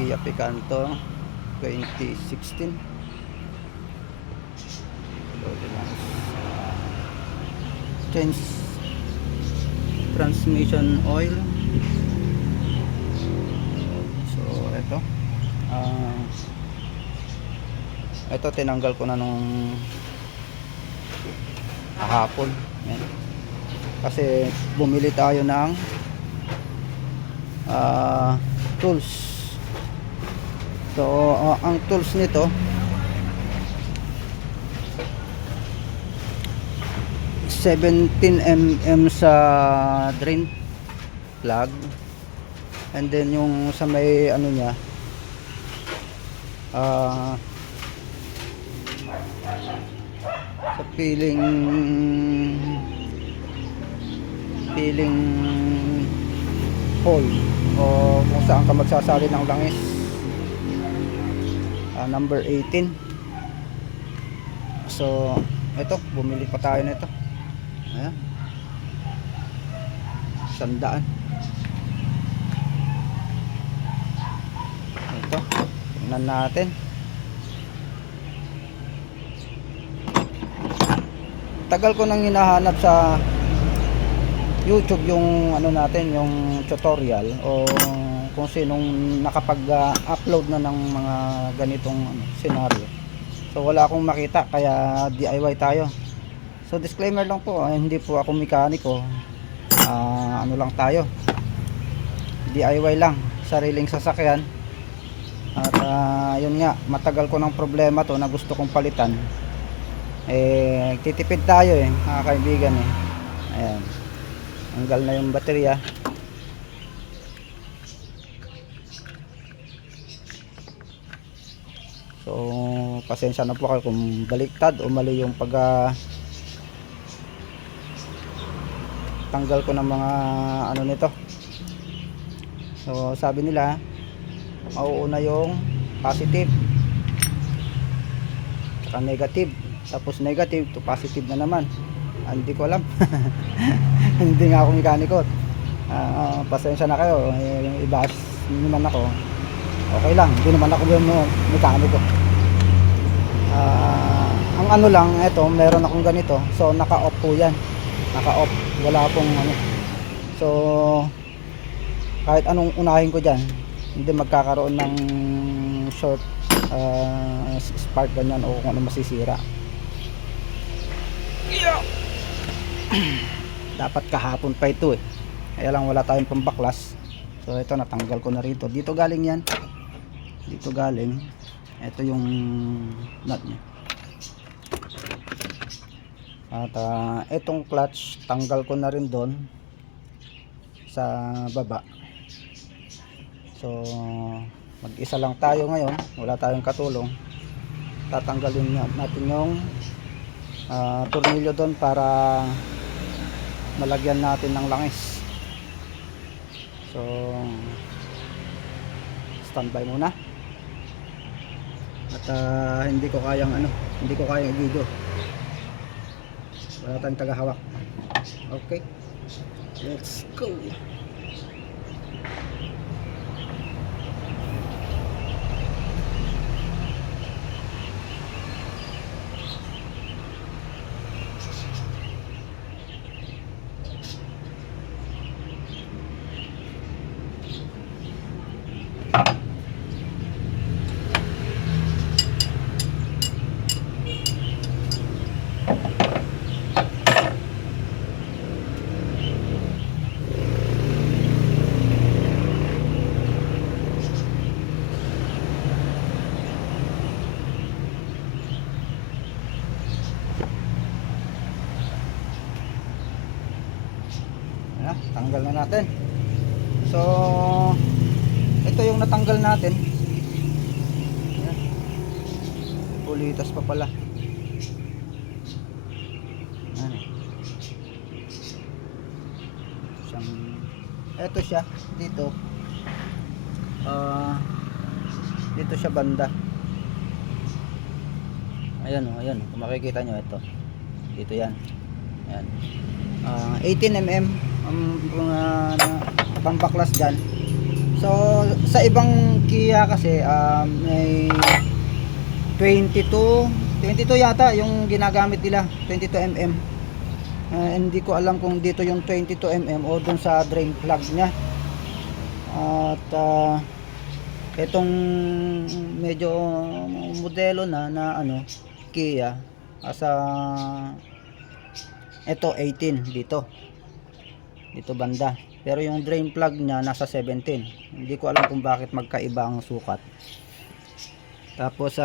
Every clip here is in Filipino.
Kia Picanto 2016. Change transmission oil. So ito tinanggal ko na nung kahapon. Yan. Kasi bumili tayo ng tools. So ang tools nito 17 mm sa drain plug, and then yung sa may ano niya sa peeling hole o kung saan ka magsasali ng langis, number 18. So ito, bumili pa tayo nito. Ayan, 100. Ito, tingnan natin. Tagal ko nang hinahanap sa YouTube yung ano natin, yung tutorial o kung sinong nakapag-upload na ng mga ganitong scenario. So wala akong makita, kaya DIY tayo. So disclaimer lang po, hindi po ako mekaniko. Ano lang tayo, DIY lang, sariling sasakyan. At yun nga, matagal ko ng problema to na gusto kong palitan. Titipid tayo mga kaibigan Ayan, tanggal na yung baterya. So pasensya na po kayo kung baliktad o mali yung tanggal ko ng mga ano nito. So sabi nila mauuna yung positive saka negative, tapos negative to positive na naman. Hindi ko alam. Hindi nga ako mekaniko. Pasensya na kayo, yung iba naman ako, okay lang, hindi naman ako yung mekaniko. Ang ano lang, eto meron akong ganito, so naka-off po yan, naka-off, wala pong ano. So kahit anong unahin ko dyan, hindi magkakaroon ng short spark ganyan o kung ano masisira. Dapat kahapon pa ito kaya lang wala tayong pambaklas. So ito, natanggal ko na rito. Dito galing yan, dito galing. Ito yung nut nya. At itong clutch tanggal ko na rin doon sa baba. So mag-isa lang tayo ngayon, wala tayong katulong. Tatanggalin natin yung tornilyo doon para malagyan natin ng langis. So standby muna. At hindi ko kayang i-video, wala tayong tagahawak. Okay, let's go. Tanggal na natin. So ito yung natanggal natin. Ayan. Pulitas pa pala. Ayan. Ito siya dito. Dito siya banda. Ayan ayan, kung makikita nyo ito. Dito yan. Ayan. 18 mm ang pambaklas dyan. So sa ibang Kia kasi may 22 yata yung ginagamit nila, 22 mm. Hindi ko alam kung dito yung 22 mm o dun sa drain plug niya. At itong medyo modelo na ano Kia asa ito 18 dito banda, pero yung drain plug niya nasa 17. Hindi ko alam kung bakit magkaiba ang sukat. Tapos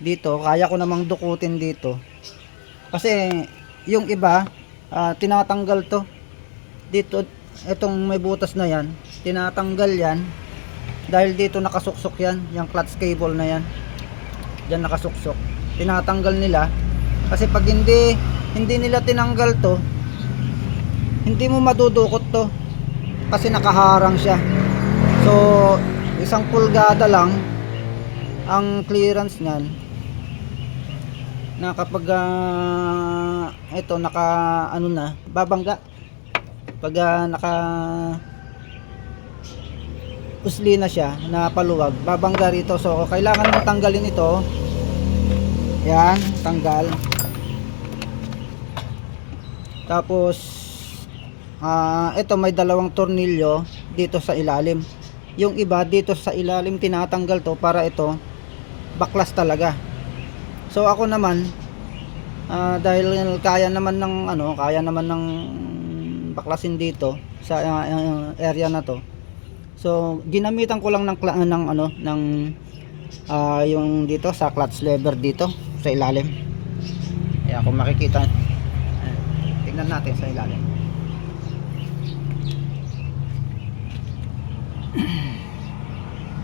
dito kaya ko namang dukutin dito kasi yung iba tinatanggal to dito. Itong may butas na yan tinatanggal yan dahil dito nakasuksok yan, yung clutch cable na yan dyan nakasuksok, tinatanggal nila kasi pag hindi nila tinanggal to, hindi mo madudukot to kasi nakaharang siya. So 1 pulgada lang ang clearance niyan na kapag ito naka ano na babangga pag naka usli na siya na paluwag, babangga rito. So kailangan mong tanggalin ito. Yan, tanggal. Tapos ito may 2 tornilyo dito sa ilalim. Yung iba dito sa ilalim tinatanggal to para ito baklas talaga. So ako naman dahil kaya naman ng baklasin dito sa area na to. So ginamitan ko lang ng yung dito sa clutch lever dito sa ilalim. Ayan, kung makikita, tingnan natin sa ilalim.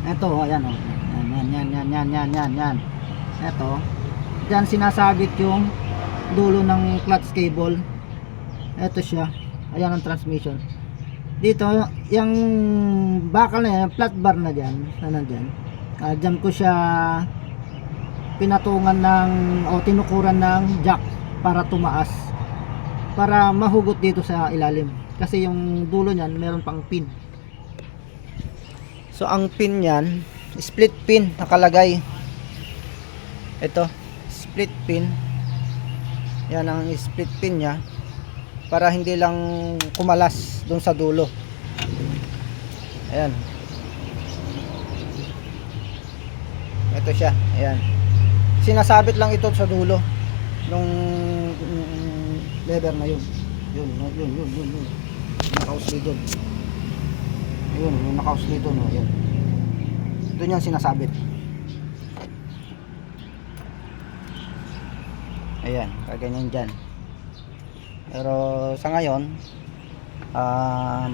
Ito, ayan oh. Yan. Ito, diyan sinasabit yung dulo ng clutch cable. Ito siya. Ayan ang transmission. Dito, yung bakal na yan, flat bar na dyan, dyan ko siya pinatungan o tinukuran ng jack para tumaas, para mahugot dito sa ilalim kasi yung dulo nyan meron pang pin. So ang pin nyan, split pin nakalagay. Ito, split pin. Yan ang split pin nya para hindi lang kumalas doon sa dulo. Ayan. Ito siya, ayan. Sinasabit lang ito sa dulo nung lever na yun. Yun. Nakausli doon. Ayun, yung nakausli doon, ayan. Doon yan sinasabit. Ayan, kaganyan dyan. Pero sa ngayon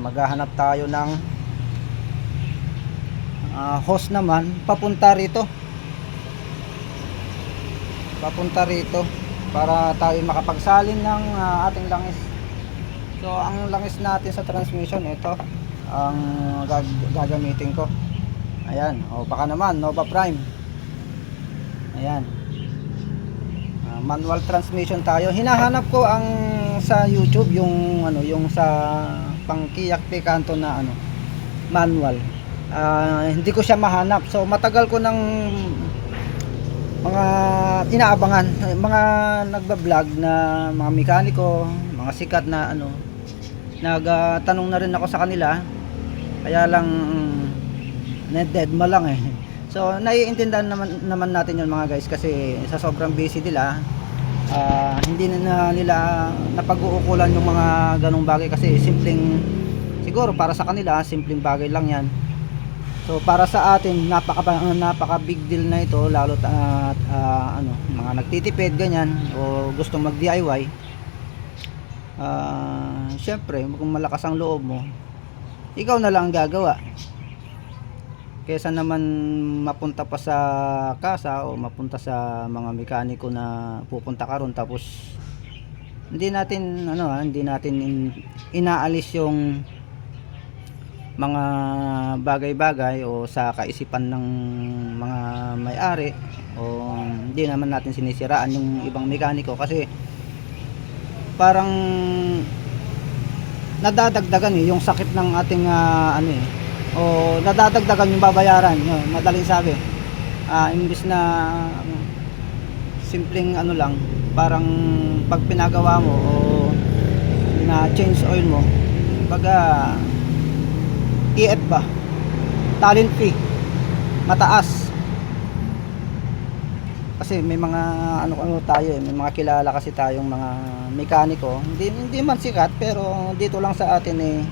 maghahanap tayo ng hose naman papunta rito para tayo makapagsalin ng ating langis. So ang langis natin sa transmission, ito ang gagamitin ko. Ayan, o baka naman Nova Prime. Ayan, manual transmission tayo. Hinahanap ko ang sa YouTube yung yung sa pang Kia Picanto na manual. Hindi ko siya mahanap. So matagal ko ng mga inaabangan, mga nagba-vlog na mga mekaniko, mga sikat na nagtanong na rin ako sa kanila. Kaya lang deadma lang eh. So naiintindihan naman natin yun mga guys, kasi sa sobrang busy nila hindi na nila napag-uukulan yung mga ganong bagay, kasi siguro para sa kanila simpleng bagay lang yan. So para sa atin napaka big deal na ito, lalo mga nagtitipid ganyan o gustong mag DIY. Syempre kung malakas ang loob mo, ikaw na lang ang gagawa kaysa naman mapunta pa sa kasa o mapunta sa mga mekaniko na pupunta ka ron tapos hindi natin inaalis yung mga bagay-bagay o sa kaisipan ng mga may-ari, o hindi naman natin sinisiraan yung ibang mekaniko kasi parang nadadagdagan yung sakit ng ating o nadadagdagan yung babayaran. Yun, madaling sabi. Imbis na simpleng ano lang, parang pag pinagawa mo o na change oil mo, baga TF ba, talent fee mataas. Kasi may mga ano tayo may mga kilala kasi tayong mga mekaniko, hindi man sikat, pero dito lang sa atin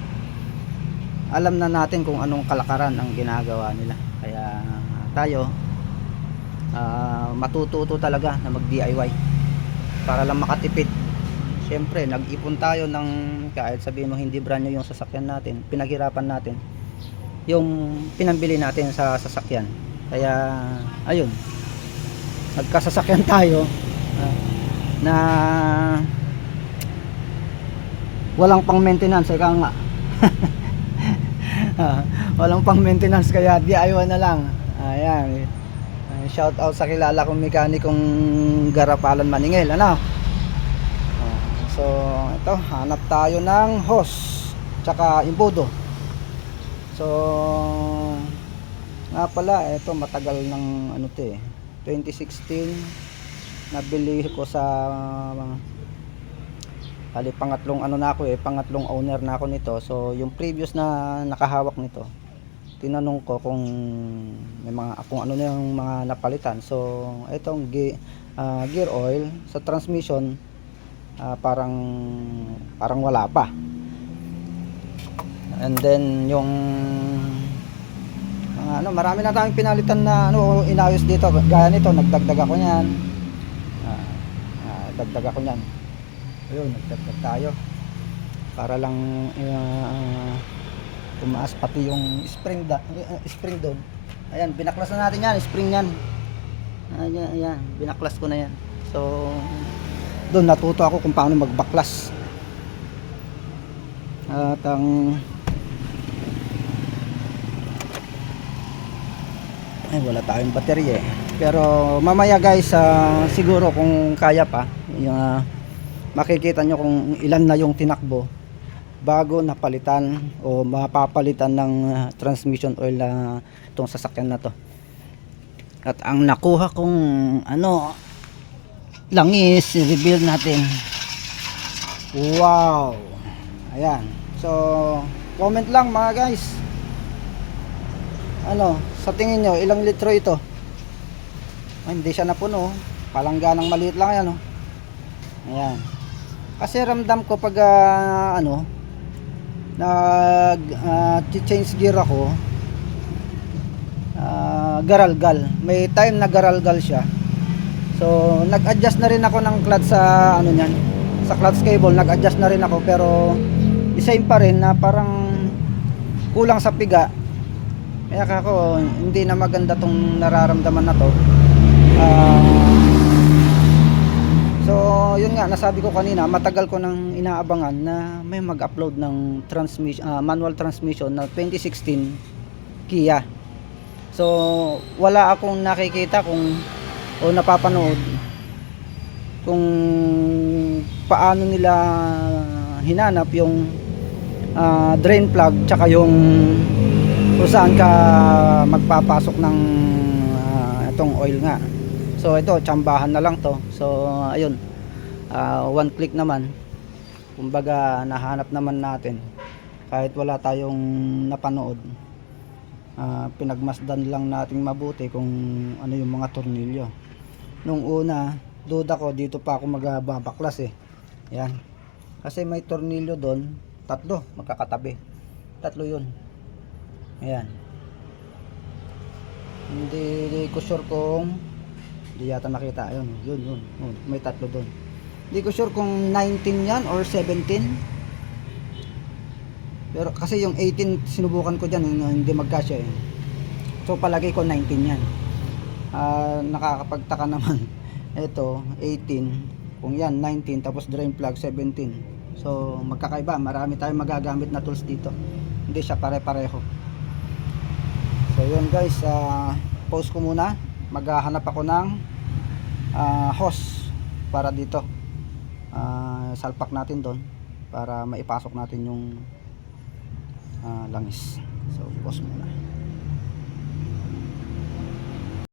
alam na natin kung anong kalakaran ang ginagawa nila. Kaya tayo matututo talaga na mag DIY para lang makatipid. Siyempre nag-ipon tayo ng, kahit sabihin mo hindi brand new yung sasakyan natin, pinaghirapan natin yung pinambili natin sa sasakyan. Kaya ayun, nagkasasakyan tayo na walang pang maintenance, ika nga. Walang pang maintenance, kaya DIY na lang. Ayan, shout out sa kilala kong mekanikong Garapalan Maningil, ano. So ito, hanap tayo ng hose tsaka imbudo. So nga pala, ito matagal ng ano to 2016 nabili ko sa pangatlong ano na ako pangatlong owner na ako nito. So yung previous na nakahawak nito, tinanong ko kung may mga, kung ano na yung mga napalitan. So itong gear oil sa transmission, parang wala pa. And then yung marami na tayong pinalitan na inayos dito. Gaya nito, nagdagdag ako niyan. Dagdag ako niyan. Ayun, nagdagdag tayo para lang tumaas pati yung spring doon. Ayan, binaklas na natin yan, spring yan. Ayan, binaklas ko na yan. So doon natuto ako kung paano magbaklas. At wala tayong baterya pero mamaya guys, siguro kung kaya pa yung makikita nyo kung ilan na yung tinakbo bago napalitan o mapapalitan ng transmission oil na itong sasakyan na to. At ang nakuha kong langis, i-reveal natin. Wow, ayan. So comment lang mga guys, sa tingin nyo ilang litro ito? Hindi siya napuno, palangganang maliit lang yan. Ayan, kasi ramdam ko pag nag change gear ako, garalgal, may time na garalgal siya. So nag-adjust na rin ako ng clutch sa niyan, sa clutch cable nag-adjust na rin ako, pero same pa rin na parang kulang sa piga. Kaya ako, hindi na maganda tong nararamdaman na to. So yun nga, nasabi ko kanina, matagal ko nang inaabangan na may mag-upload ng manual transmission na 2016 Kia. So wala akong nakikita o napapanood kung paano nila hinanap yung drain plug tsaka yung kung saan ka magpapasok ng itong oil nga. So ito, tsambahan na lang to. So ayun, one click naman, kumbaga nahanap naman natin kahit wala tayong napanood. Pinagmasdan lang natin mabuti kung ano yung mga tornilyo. Nung una, duda ko dito pa ako magbabaklas yan, kasi may tornilyo doon, tatlo magkakatabi, tatlo yun. Ayan, hindi ko sure kung hindi yata makita. Ayun, yun, may tatlo doon. Hindi ko sure kung 19 yan or 17, pero kasi yung 18 sinubukan ko dyan, hindi magkasya so palagi ko 19 yan. Nakakapagtaka naman ito 18, kung yan 19 tapos drain plug 17, so magkakaiba. Marami tayong magagamit na tools dito, hindi siya pare-pareho. So yun guys, pause ko muna, maghahanap ako ng hose para dito, salpak natin doon para maipasok natin yung langis. So, pause muna.